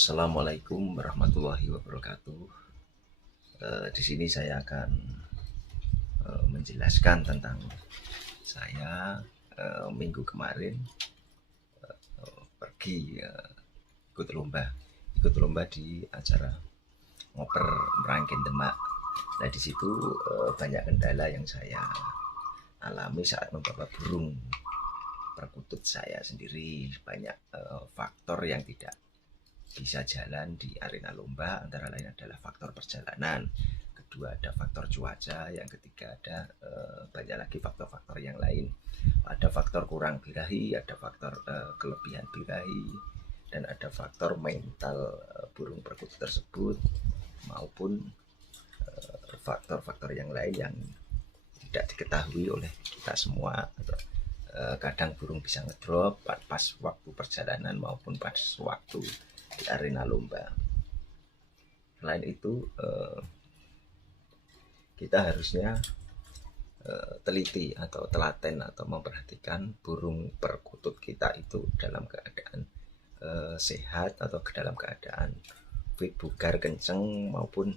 Assalamualaikum warahmatullahi wabarakatuh. Di sini saya akan menjelaskan tentang saya minggu kemarin pergi ikut lomba di acara ngoper Merangkin Demak. Nah di situ banyak kendala yang saya alami saat membawa burung perkutut saya sendiri. Banyak faktor yang tidak bisa jalan di arena lomba, antara lain adalah faktor perjalanan, kedua ada faktor cuaca, yang ketiga ada banyak lagi faktor-faktor yang lain. Ada faktor kurang birahi, ada faktor kelebihan birahi, dan ada faktor mental burung perkutut tersebut, maupun faktor-faktor yang lain yang tidak diketahui oleh kita semua. Kadang burung bisa ngedrop pas waktu perjalanan maupun pas waktu di arena lomba. Selain itu kita harusnya teliti atau telaten atau memperhatikan burung perkutut kita itu dalam keadaan sehat atau dalam keadaan fit, bugar, kenceng, maupun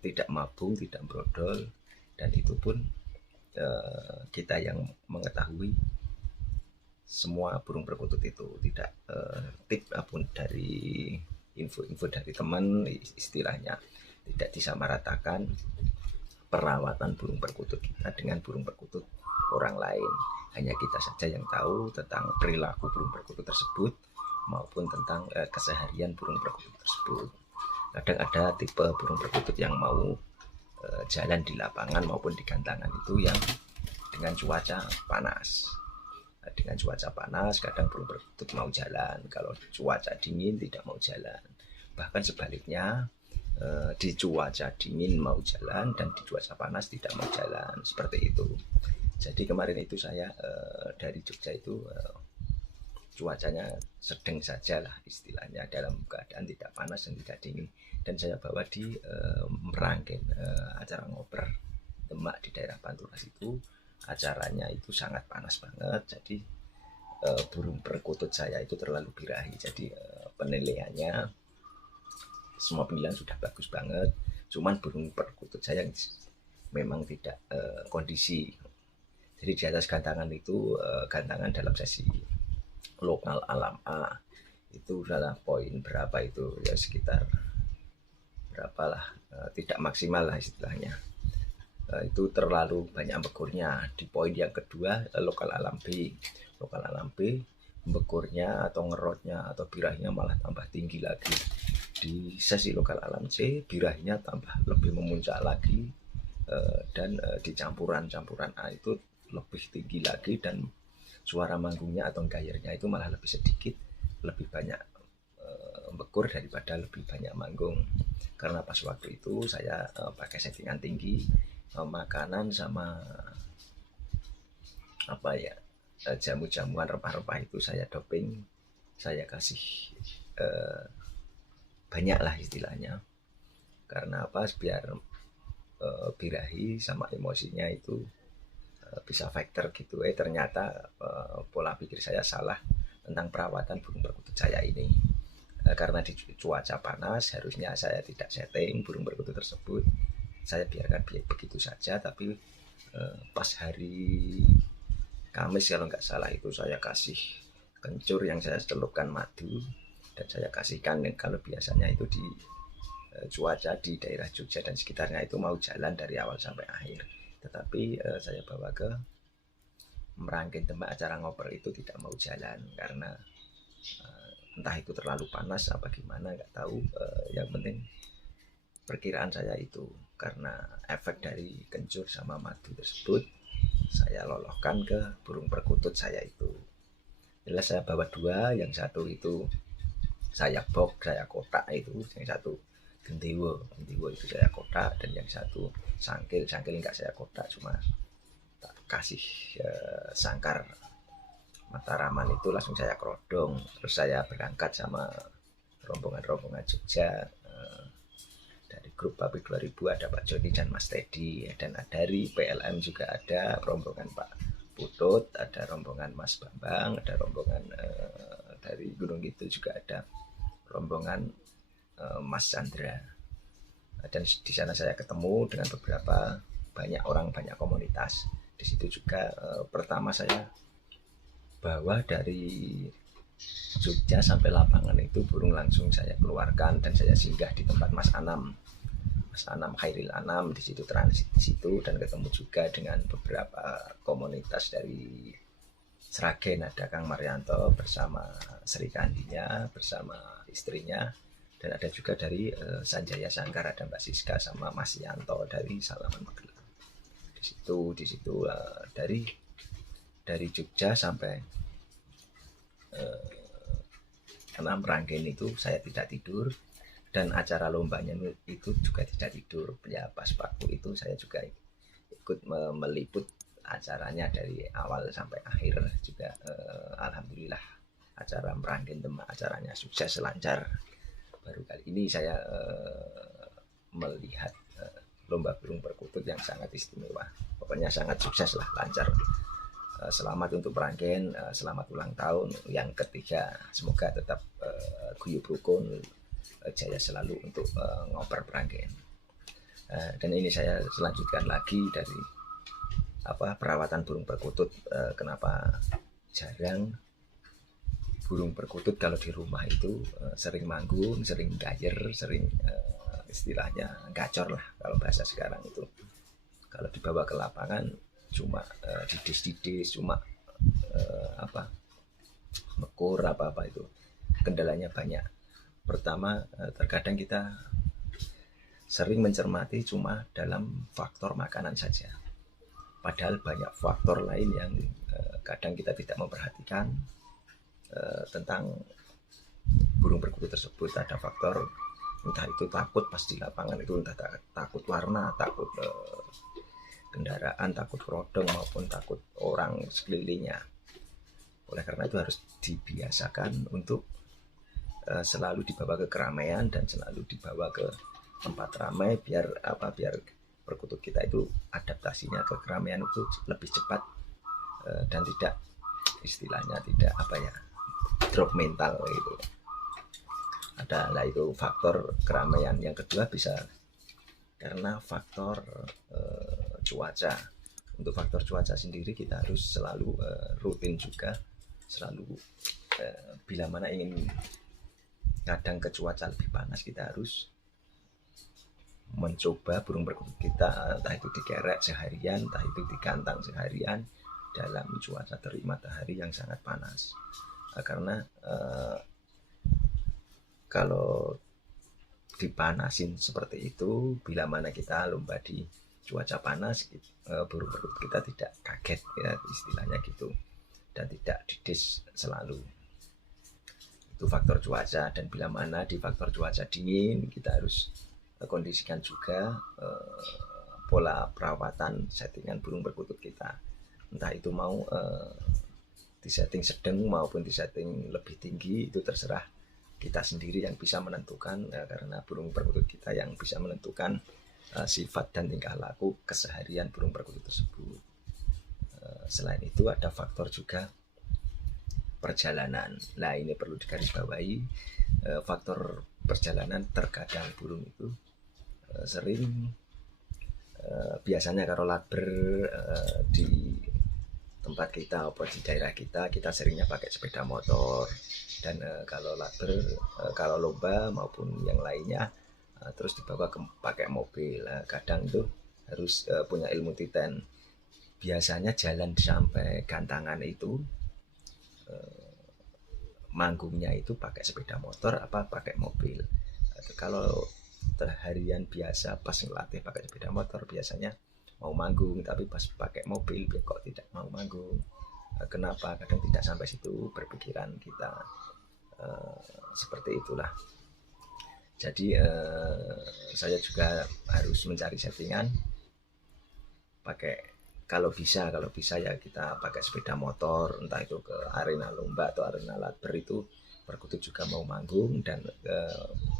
tidak mabung, tidak brodol. Dan itu pun kita yang mengetahui. Semua burung perkutut itu tidak tip apapun dari info-info dari teman, istilahnya tidak disamaratakan perawatan burung perkutut kita dengan burung perkutut orang lain. Hanya kita saja yang tahu tentang perilaku burung perkutut tersebut maupun tentang keseharian burung perkutut tersebut. Kadang ada tipe burung perkutut yang mau jalan di lapangan maupun di gantangan itu yang dengan cuaca panas. Dengan cuaca panas kadang burung perkutut mau jalan, kalau cuaca dingin tidak mau jalan. Bahkan sebaliknya, di cuaca dingin mau jalan dan di cuaca panas tidak mau jalan, seperti itu. Jadi kemarin itu saya dari Jogja itu cuacanya sedang saja lah istilahnya, dalam keadaan tidak panas dan tidak dingin, dan saya bawa di Merangkin, acara ngoper Demak di daerah Panturas itu. Acaranya itu sangat panas banget, jadi burung perkutut saya itu terlalu birahi. Jadi penilaiannya semua penilaian sudah bagus banget, cuman burung perkutut saya memang tidak kondisi. Jadi di atas gantangan itu, gantangan dalam sesi lokal alam A itu adalah poin berapa itu, ya sekitar berapalah, tidak maksimal lah istilahnya. Itu terlalu banyak bekurnya. Di poin yang kedua, lokal alam B. Lokal alam B bekurnya atau ngerotnya atau birahinya malah tambah tinggi lagi. Di sesi lokal alam C birahinya tambah lebih memuncak lagi, dan di campuran A itu lebih tinggi lagi, dan suara manggungnya atau gayernya itu malah lebih sedikit, lebih banyak bekur daripada lebih banyak manggung. Karena pas waktu itu saya pakai settingan tinggi, makanan sama apa ya, jamu-jamuan rempah-rempah itu saya doping, saya kasih banyak lah istilahnya. Karena apa, biar birahi sama emosinya itu bisa factor gitu. Ternyata pola pikir saya salah tentang perawatan burung perkutut saya ini. Karena di cuaca panas harusnya saya tidak setting burung perkutut tersebut, saya biarkan begitu saja. Tapi pas hari Kamis kalau nggak salah itu saya kasih kencur yang saya celupkan madu, dan saya kasihkan. Kalau biasanya itu di cuaca di daerah Jogja dan sekitarnya itu mau jalan dari awal sampai akhir, tetapi saya bawa ke Merangkin Demak acara ngoper itu tidak mau jalan karena entah itu terlalu panas apa gimana, nggak tahu. Yang penting perkiraan saya itu karena efek dari kencur sama madu tersebut, saya lolohkan ke burung perkutut saya itu. Jelas saya bawa dua, yang satu itu saya box, saya kotak itu, yang satu gendewo itu saya kotak, dan yang satu sangkil enggak saya kotak, cuma tak kasih sangkar Mataraman itu langsung saya kerodong. Terus saya berangkat sama rombongan Jogja, dari grup Pabrik 2000 ada Pak Joni dan Mas Teddy, dan dari PLM juga ada rombongan Pak Putut, ada rombongan Mas Bambang, ada rombongan dari Gunung Kidul juga ada rombongan Mas Chandra. Dan di sana saya ketemu dengan beberapa banyak orang, banyak komunitas. Di situ juga pertama saya bawa dari Jogja sampai lapangan itu burung langsung saya keluarkan dan saya singgah di tempat Mas Anam, Mas Anam Khairil Anam. Di situ transit di situ dan ketemu juga dengan beberapa komunitas dari Sragen, ada Kang Marianto bersama Sri Kandinya, bersama istrinya, dan ada juga dari Sanjaya Sangkar, ada Mbak Siska sama Mas Yanto dari Salaman Magelang. Di situ dari Jogja sampai enam rangkaian itu saya tidak tidur, dan acara lombanya itu juga tidak tidur. Ya pas waktu itu saya juga ikut meliput acaranya dari awal sampai akhir juga. Alhamdulillah acara Meranggen Demak acaranya sukses lancar. Baru kali ini saya melihat lomba burung perkutut yang sangat istimewa. Pokoknya sangat sukses lah, lancar. Selamat untuk Meranggen, selamat ulang tahun yang ketiga. Semoga tetap guyub rukun, jaya selalu untuk ngoper Meranggen. Dan ini saya selanjutkan lagi dari perawatan burung perkutut. Kenapa jarang burung perkutut kalau di rumah itu sering manggung, sering gayer, sering istilahnya gacor lah kalau bahasa sekarang itu. Kalau dibawa ke lapangan cuma didis-didis, cuma mekur apa-apa itu. Kendalanya banyak. Pertama, terkadang kita sering mencermati cuma dalam faktor makanan saja. Padahal banyak faktor lain yang kadang kita tidak memperhatikan tentang burung perkutut tersebut. Ada faktor entah itu takut pas di lapangan itu, entah takut warna, takut kendaraan, takut rodong, maupun takut orang sekelilingnya. Oleh karena itu harus dibiasakan untuk selalu dibawa ke keramaian dan selalu dibawa ke tempat ramai biar perkutut kita itu adaptasinya ke keramaian itu lebih cepat dan tidak istilahnya tidak drop mental gitu. Adalah itu faktor keramaian. Yang kedua bisa karena faktor cuaca. Untuk faktor cuaca sendiri kita harus selalu rutin juga, selalu bila mana ingin kadang ke cuaca lebih panas, kita harus mencoba burung perkutut kita, entah itu dikerek seharian, entah itu digantang seharian dalam cuaca terik matahari yang sangat panas. Karena kalau dipanasin seperti itu, bila mana kita lomba di cuaca panas, burung perkutut kita tidak kaget ya, istilahnya gitu, dan tidak didis selalu. Itu faktor cuaca. Dan bila mana di faktor cuaca dingin, kita harus kondisikan juga pola perawatan settingan burung perkutut kita, entah itu mau disetting sedang maupun disetting lebih tinggi, itu terserah kita sendiri yang bisa menentukan, karena burung perkutut kita yang bisa menentukan sifat dan tingkah laku keseharian burung perkutut tersebut. Selain itu ada faktor juga perjalanan. Nah ini perlu digarisbawahi, faktor perjalanan. Terkadang burung itu sering biasanya kalau latber di tempat kita atau di daerah kita seringnya pakai sepeda motor, dan kalau latber kalau lomba maupun yang lainnya terus dibawa pakai mobil. Kadang itu harus punya ilmu titen. Biasanya jalan sampai gantangan itu manggungnya itu pakai sepeda motor apa pakai mobil. Kalau harian biasa pas ngelatih pakai sepeda motor biasanya mau manggung, tapi pas pakai mobil kok tidak mau manggung. Kenapa? Kadang tidak sampai situ berpikiran kita. Seperti itulah. Jadi saya juga harus mencari settingan pakai, kalau bisa ya kita pakai sepeda motor, entah itu ke arena lomba atau arena latber itu perkutut juga mau manggung, dan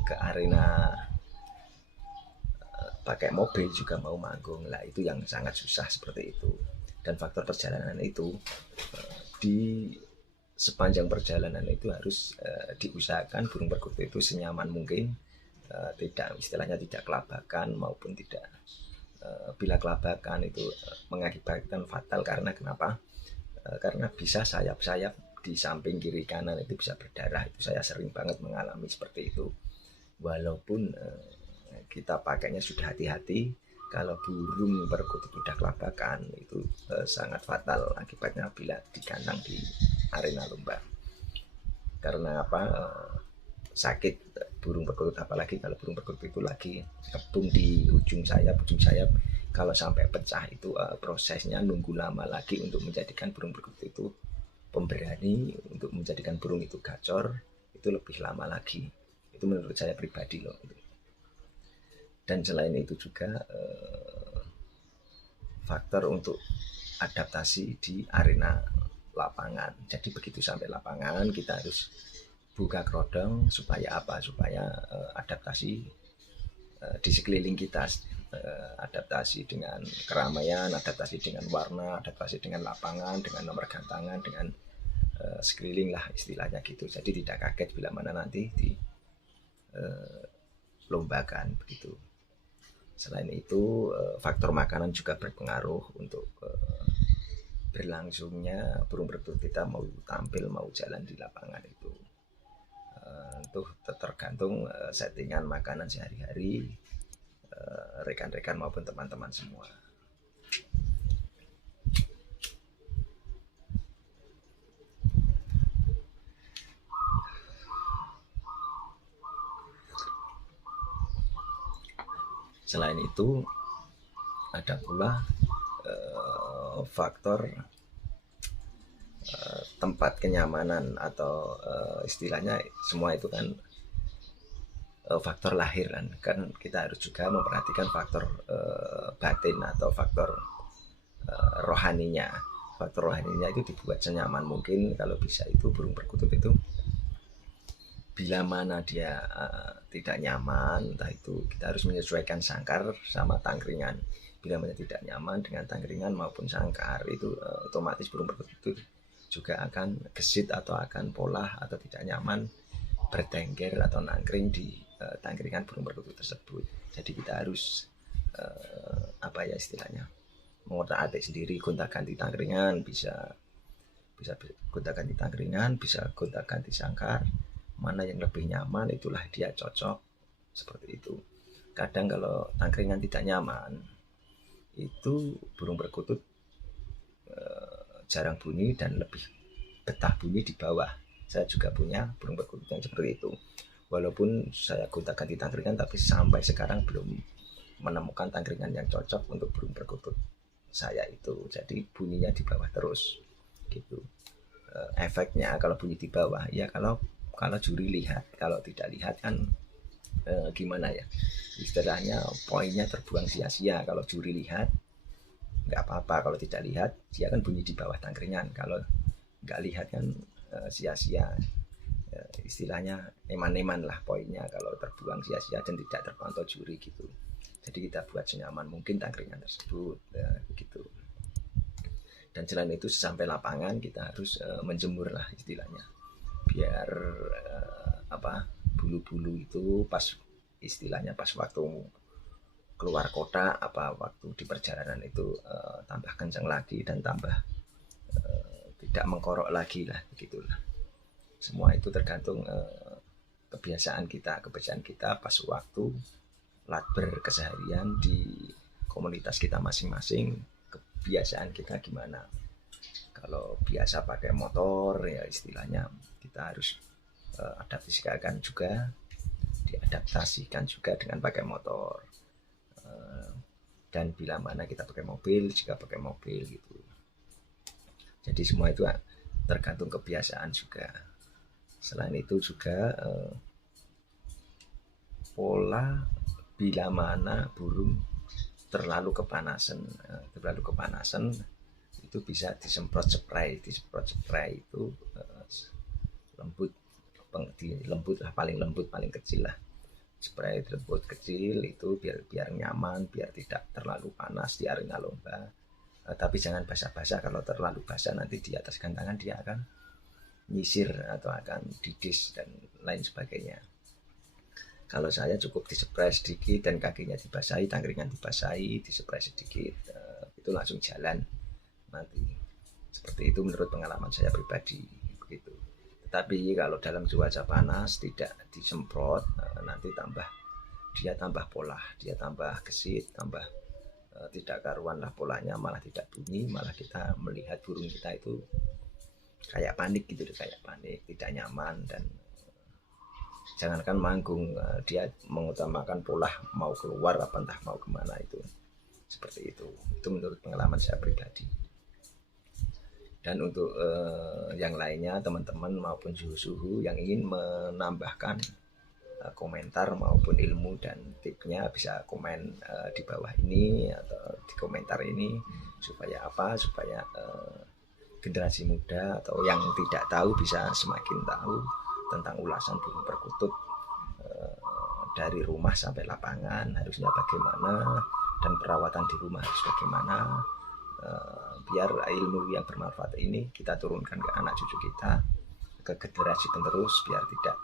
ke arena pakai mobil juga mau manggung. Lah itu yang sangat susah seperti itu. Dan faktor perjalanan itu sepanjang perjalanan itu harus diusahakan burung perkutut itu senyaman mungkin, tidak istilahnya tidak kelabakan maupun tidak bila kelabakan itu mengakibatkan fatal. Karena kenapa? Karena bisa sayap-sayap di samping kiri kanan itu bisa berdarah. Itu saya sering banget mengalami seperti itu. Walaupun kita pakainya sudah hati-hati, kalau burung perkutut sudah kelabakan itu sangat fatal akibatnya bila dikandang di arena lomba. Karena apa? Sakit burung perkutut, apalagi kalau burung perkutut itu lagi kepung di ujung sayap kalau sampai pecah itu prosesnya nunggu lama lagi untuk menjadikan burung perkutut itu pemberani, untuk menjadikan burung itu gacor itu lebih lama lagi. Itu menurut saya pribadi loh. Dan selain itu juga faktor untuk adaptasi di arena lapangan. Jadi begitu sampai lapangan kita harus buka kerodong supaya apa? Supaya adaptasi di sekeliling kita, adaptasi dengan keramaian, adaptasi dengan warna, adaptasi dengan lapangan, dengan nomor gantangan, dengan sekeliling lah istilahnya gitu. Jadi tidak kaget bila mana nanti di lombakan begitu. Selain itu faktor makanan juga berpengaruh untuk berlangsungnya burung perkutut kita mau tampil, mau jalan di lapangan itu. Itu tergantung settingan makanan sehari-hari rekan-rekan maupun teman-teman semua. Selain itu ada pula faktor tempat kenyamanan atau istilahnya semua itu kan faktor lahir kan kita harus juga memperhatikan faktor batin atau faktor rohaninya. Faktor rohaninya itu dibuat senyaman mungkin. Kalau bisa itu burung perkutut itu bila mana dia tidak nyaman, entah itu kita harus menyesuaikan sangkar sama tangkringan. Bila mana tidak nyaman dengan tangkringan maupun sangkar itu otomatis burung perkutut itu juga akan gesit atau akan polah atau tidak nyaman bertengger atau nangkring di tangkringan burung perkutut tersebut. Jadi kita harus apa ya istilahnya, mengotak-atik sendiri, gonta-ganti tangkringan, bisa gonta-ganti tangkringan, bisa gonta-ganti sangkar, mana yang lebih nyaman itulah dia cocok seperti itu. Kadang kalau tangkringan tidak nyaman itu burung perkutut jarang bunyi dan lebih betah bunyi di bawah. Saya juga punya burung perkutut yang seperti itu. Walaupun saya gonta-ganti tangkringan tapi sampai sekarang belum menemukan tangkringan yang cocok untuk burung perkutut saya itu. Jadi bunyinya di bawah terus gitu. Efeknya kalau bunyi di bawah ya kalau juri lihat, kalau tidak lihat kan gimana ya istilahnya, poinnya terbuang sia-sia. Kalau juri lihat nggak apa-apa, kalau tidak lihat dia kan bunyi di bawah tangkringan. Kalau nggak lihat kan sia-sia, istilahnya eman-eman lah poinnya kalau terbuang sia-sia dan tidak terpantau juri gitu. Jadi kita buat senyaman mungkin tangkringan tersebut begitu. Dan selain itu sampai lapangan kita harus menjemur lah istilahnya, biar bulu-bulu itu pas istilahnya pas waktu keluar kota waktu di perjalanan itu tambah kencang lagi dan tambah tidak mengkorok lagi lah begitulah. Semua itu tergantung kebiasaan kita pas waktu latber keseharian di komunitas kita masing-masing. Kebiasaan kita gimana? Kalau biasa pakai motor ya istilahnya kita harus adaptasikan juga, diadaptasikan juga dengan pakai motor. Dan bila mana kita pakai mobil juga pakai mobil gitu. Jadi semua itu tergantung kebiasaan juga. Selain itu juga pola bila mana burung terlalu kepanasan itu bisa disemprot spray itu lembut lah, paling lembut, paling kecil lah, spray lembut kecil itu biar nyaman, biar tidak terlalu panas di arena lomba. Tapi jangan basah-basah, kalau terlalu basah nanti di atas gantangan dia akan nyisir atau akan didis dan lain sebagainya. Kalau saya cukup dispray sedikit dan kakinya dibasahi, tangkringan dibasahi, dispray sedikit, itu langsung jalan nanti. Seperti itu menurut pengalaman saya pribadi begitu. Tetapi kalau dalam cuaca panas tidak disemprot, nanti dia tambah pola, dia tambah gesit, tambah tidak karuan lah polanya, malah tidak bunyi, malah kita melihat burung kita itu kayak panik gitu, kayak panik, tidak nyaman. Dan jangankan manggung, dia mengutamakan pola mau keluar apa entah mau kemana, itu seperti itu menurut pengalaman saya pribadi. Dan untuk yang lainnya teman-teman maupun suhu-suhu yang ingin menambahkan komentar maupun ilmu dan tipsnya, bisa komen di bawah ini atau di komentar ini, supaya generasi muda atau yang tidak tahu bisa semakin tahu tentang ulasan burung perkutut dari rumah sampai lapangan harusnya bagaimana, dan perawatan di rumah harus bagaimana, biar ilmu yang bermanfaat ini kita turunkan ke anak cucu kita, ke generasi penerus, biar tidak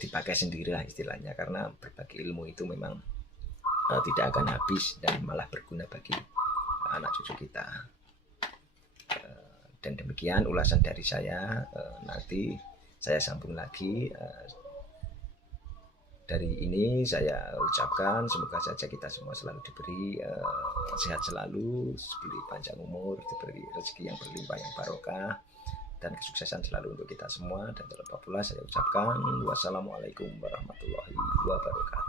dipakai sendirilah istilahnya, karena berbagi ilmu itu memang tidak akan habis dan malah berguna bagi anak cucu kita. Dan demikian ulasan dari saya. Nanti saya sambung lagi. Dari ini saya ucapkan semoga saja kita semua selalu diberi sehat selalu, diberi panjang umur, diberi rezeki yang berlimpah yang barokah, dan kesuksesan selalu untuk kita semua. Dan terlebih pula saya ucapkan wassalamualaikum warahmatullahi wabarakatuh.